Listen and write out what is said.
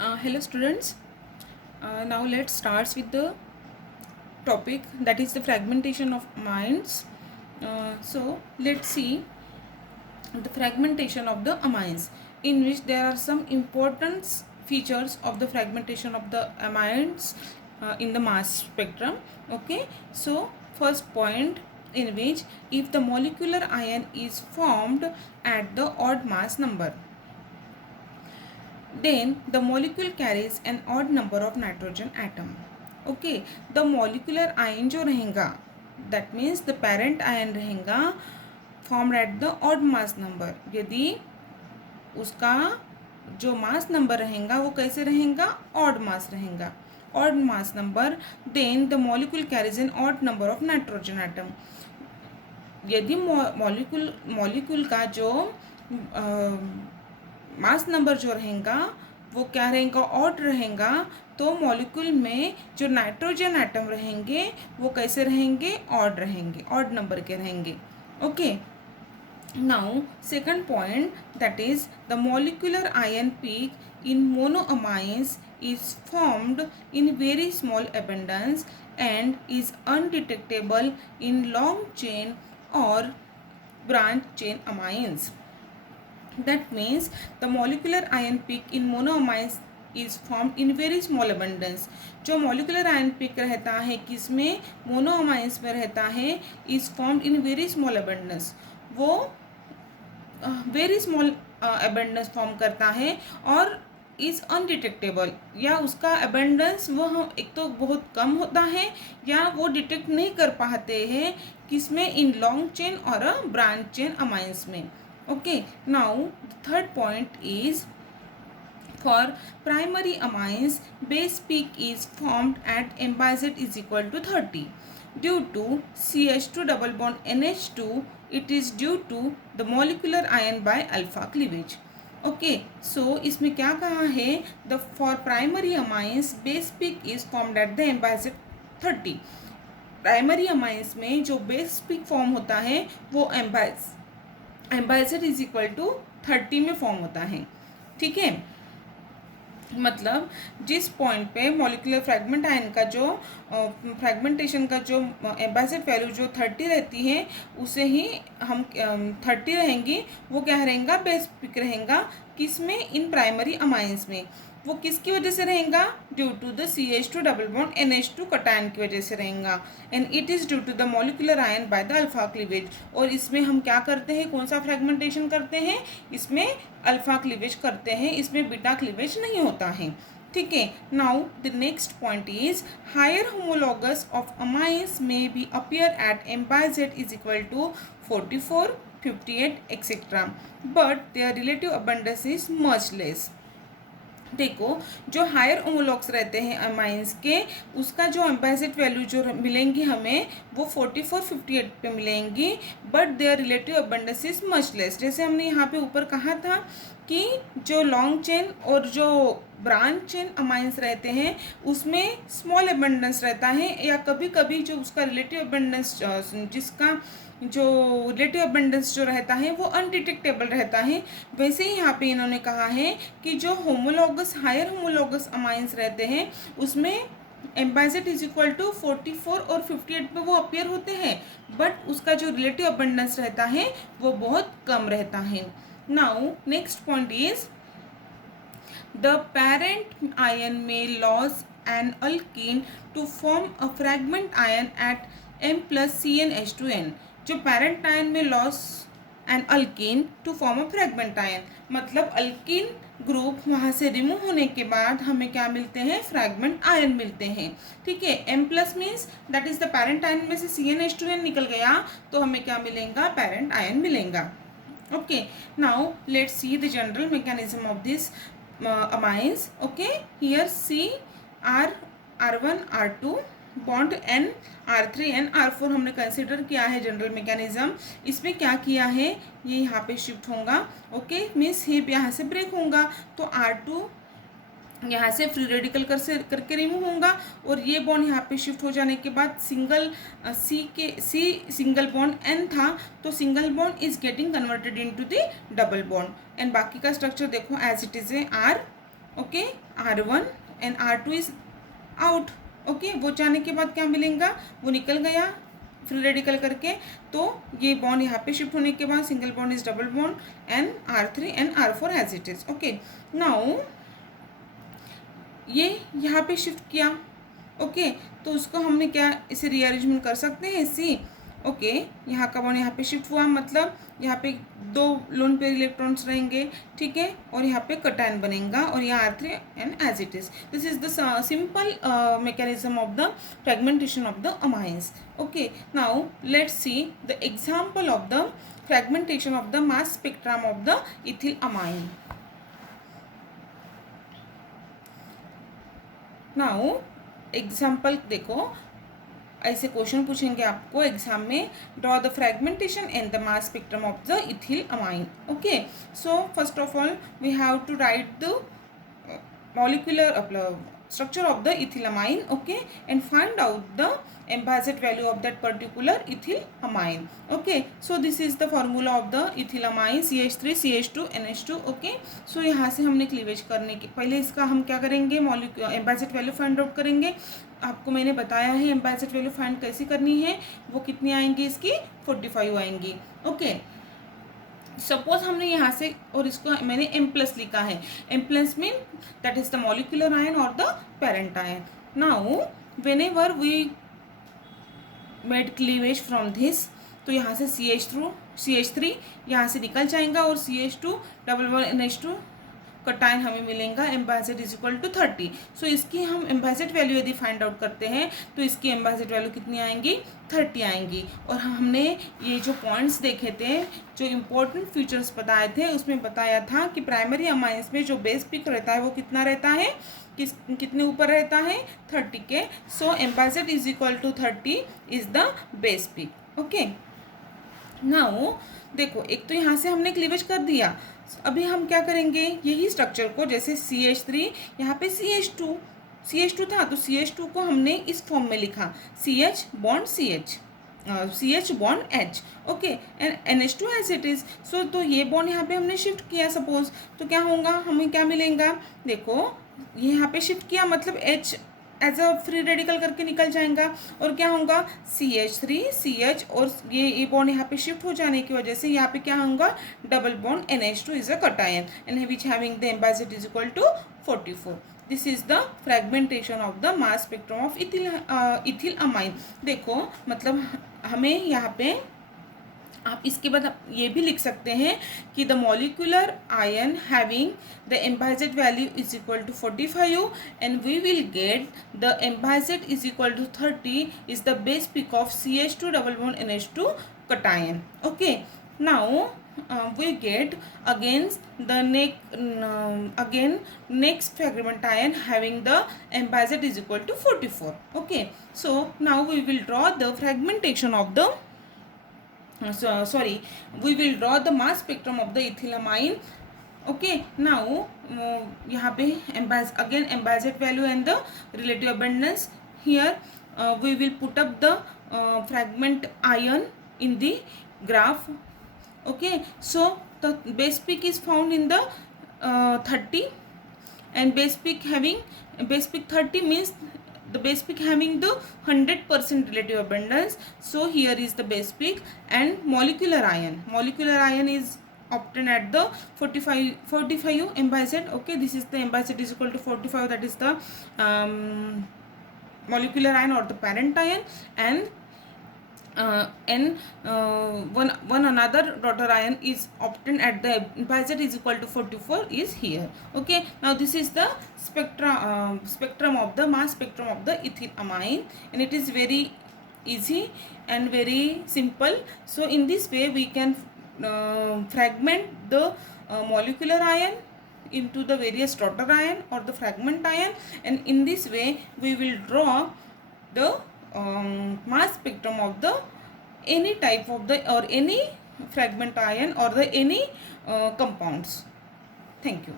Hello students. Now let's start with the topic, that is the fragmentation of amines. So let's see the fragmentation of the amines, in which there are some important features of the fragmentation of the amines in the mass spectrum. Okay, so first point, in which if the molecular ion is formed at the odd mass number, then the molecule carries an odd number of nitrogen atom. Okay, the molecular ion जो रहेगा, that means the parent ion रहेगा formed at the odd mass number. यदि उसका जो mass number रहेगा वो कैसे रहेगा, ऑड मास रहेगा, odd mass number, then the molecule carries an odd number of nitrogen atom. यदि मॉलिक्यूल का जो मास नंबर जो रहेगा वो क्या रहेगा, ऑड रहेगा, तो मॉलिक्यूल में जो नाइट्रोजन एटम रहेंगे वो कैसे रहेंगे, ऑड रहेंगे, ऑड नंबर के रहेंगे. Okay, now second point, that is the molecular ion peak in monoamines is formed in very small abundance and is undetectable in long chain or branch chain amines. That means the molecular ion peak in monoamines is formed in very small abundance. जो molecular ion peak रहता है किसमें, monoamines में रहता है, is formed in very small abundance. वो very small abundance form करता है और इज़ अनडिटेक्टेबल, या उसका अबेंडेंस वह एक तो बहुत कम होता है या वो डिटेक्ट नहीं कर पाते हैं किसमें, इन लॉन्ग चेन और अ ब्रांच चेन अमाइंस में. Okay, now third point is for primary amines base peak is formed at MZ is equal to 30 due to CH2 double bond NH2. It is due to the molecular ion by alpha cleavage. Okay, so इसमें क्या कहा है, the for primary amines base peak is formed at the m by z 30. Primary amines में जो base pick form होता है वो एम्बाइजेट is equal to 30 में फॉर्म होता है. ठीक है, मतलब जिस पॉइंट पे मॉलिक्यूलर फ्रैगमेंट आयन का जो फ्रैगमेंटेशन का जो एम्बाइजेट वैल्यू जो 30 रहती है उसे ही हम 30 रहेंगी, वो क्या रहेगा, बेस पिक रहेगा किसमें, इन प्राइमरी अमाइंस में. वो किसकी वजह से रहेगा, due to the CH2 double bond NH2 cation की वजह से रहेगा. And it is due to the molecular ion by the alpha cleavage. और इसमें हम क्या करते हैं, कौन सा फ्रैगमेंटेशन करते हैं, इसमें अल्फा क्लीवेज करते हैं, इसमें बीटा क्लीवेज नहीं होता है. ठीक है, now the next point is higher homologous of amines में be appear at m by z is equal to 44, 58 etcetera, but their relative abundance is much less. देखो, जो हायर होमोलॉग्स रहते हैं अमाइंस के, उसका जो एम्बाइजेट वैल्यू जो मिलेंगी हमें वो 44, 58 पे मिलेंगी, but their relative abundance is much less. जैसे हमने यहाँ पे ऊपर कहा था कि जो लॉन्ग चेन और जो ब्रांच चेन अमाइंस रहते हैं उसमें स्मॉल अबंडेंस रहता है, या कभी कभी जो उसका रिलेटिव अबंडेंस जिसका जो रिलेटिव अबंडेंस जो रहता है वो अनडिटेक्टेबल रहता है. वैसे ही यहाँ पे इन्होंने कहा है कि जो होमोलॉगस हायर होमोलॉगस अमाइंस रहते हैं उसमें एम्बाइजेट इज इक्वल टू 44 और 58 पे वो अपियर होते हैं, बट उसका जो रिलेटिव अबंडेंस रहता है वो बहुत कम रहता है. Now next point is the parent ion में loss an alkene to form a fragment ion at M+CnH2n. जो पेरेंट आयन में loss an alkene to form a fragment ion, मतलब अल्कीन ग्रुप वहाँ से रिमूव होने के बाद हमें क्या मिलते हैं, फ्रैगमेंट आयन मिलते हैं. ठीक है, M+ means that is the parent ion में से CnH2n निकल गया तो हमें क्या मिलेगा, पेरेंट आयन मिलेगा. Okay, now let's see the general mechanism of this amines. Okay, here C R1 R2 bond N R3 N R4 हमने कंसिडर किया है जनरल मैकेनिज्म. इसमें क्या किया है, ये यहाँ पे शिफ्ट होगा. ओके, मीन्स ये यहाँ से ब्रेक होगा तो R2 यहाँ से फ्री रेडिकल करके रिमूव होगा और ये बॉन्ड यहाँ पे शिफ्ट हो जाने के बाद single C single bond N था तो single bond is getting converted into the double bond. And बाकी का स्ट्रक्चर देखो एज इट इज है, R okay, R1 and R2 is out. Okay, वो जाने के बाद क्या मिलेगा, वो निकल गया फ्री रेडिकल करके, तो ये बॉन्ड यहाँ पे शिफ्ट होने के बाद single bond is double bond and R3 and R4 as it is. Okay, now ये यहाँ पे शिफ्ट किया। ओके, तो उसको हमने क्या इसे रीअरेंजमेंट कर सकते हैं, सी। ओके, यहाँ का बॉन्ड यहाँ पे शिफ्ट हुआ, मतलब यहाँ पे 2 लोन पेयर इलेक्ट्रॉन्स रहेंगे, ठीक है, और यहाँ पे कटायन बनेगा और यहाँ R3 and as it is. This is the simple mechanism of the fragmentation of the amines. Okay, now let's see the example of the fragmentation of the mass spectrum of the ethylamine. Now example देखो, ऐसे question पूछेंगे आपको exam में, draw the fragmentation and the mass spectrum of the ethyl amine. Okay, so first of all we have to write the molecular structure of the ethylamine, okay, and find out the Ambazet value of that particular ethylamine. Okay, so this is the formula of the ethylamine, CH3 CH2 NH2. okay, so यहाँ से हमने cleavage करने के पहले इसका हम क्या करेंगे, Ambazet वैल्यू फाइंड आउट करेंगे। आपको मैंने बताया है Ambazet वैल्यू फाइंड कैसे करनी है, वो कितनी आएंगी इसकी 45 आएंगी। ओके, सपोज हमने यहाँ से, और इसको मैंने M+ लिखा है, M+ mean that is the molecular ion और the parent ion. Now whenever we made cleavage from this, तो यहाँ से CH3 यहाँ से निकल जाएगा और CH2 NH2 कटायन हमें मिलेगा Ambazet इज इक्वल टू 30। सो इसकी हम Ambazet वैल्यू यदि फाइंड आउट करते हैं तो इसकी Ambazet वैल्यू कितनी आएंगी, 30 आएंगी। और हमने ये जो पॉइंट्स देखे थे, जो इम्पोर्टेंट फीचर्स बताए थे, उसमें बताया था कि प्राइमरी अमाइंस में जो बेस पिक रहता है वो कितना रहता है, कितने ऊपर रहता है, 30 के। So Ambazet is equal to 30 is the base peak. Okay, now देखो, एक तो यहाँ से हमने क्लीवेज कर दिया, अभी हम क्या करेंगे, यही स्ट्रक्चर को, जैसे CH3 यहाँ पे CH2 था, तो CH2 को हमने इस फॉर्म में लिखा, CH bond CH bond H। Okay, and NH2 as it is. So तो ये बॉन्ड यहाँ पे हमने शिफ्ट किया सपोज, तो क्या होगा, हमें क्या मिलेगा, देखो ये यहाँ पे शिफ्ट किया, मतलब H as a free radical करके निकल जाएगा, और क्या होगा CH3 CH, और ये बॉन्ड यहाँ पे शिफ्ट हो जाने की वजह से यहाँ पे क्या होगा, double bond NH2 is a cation and which having the Ambazet is equal to 44। This is the fragmentation of the mass spectrum of ethyl amine. देखो, मतलब हमें यहाँ पे आप इसके बाद आप ये भी लिख सकते हैं कि the molecular ion having the Ambazet value is equal to 45 and we will get the Ambazet is equal to 30 is the base peak of CH2 double bond NH2 cation. Okay, now we get again next fragment ion having the Ambazet is equal to 44. Okay, so now we will draw the fragmentation of the we will draw the mass spectrum of the ethylamine. Okay, now यहाँ पे Ambazet value and the relative abundance. Here we will put up the fragment ion in the graph. Okay, so the base peak is found in the 30, and base peak 30 means the base peak having the 100% relative abundance. So here is the base peak, and molecular ion is obtained at the 45 Ambazet. Okay, this is the Ambazet is equal to 45, that is the molecular ion or the parent ion, and one another daughter ion is obtained at the Ambazet is equal to 44 is here. Okay, now this is the spectrum of the mass spectrum of the ethylamine, and it is very easy and very simple. So in this way we can fragment the molecular ion into the various daughter ion or the fragment ion, and in this way we will draw the mass spectrum of the any type of the or any fragment ion or the any compounds. Thank you.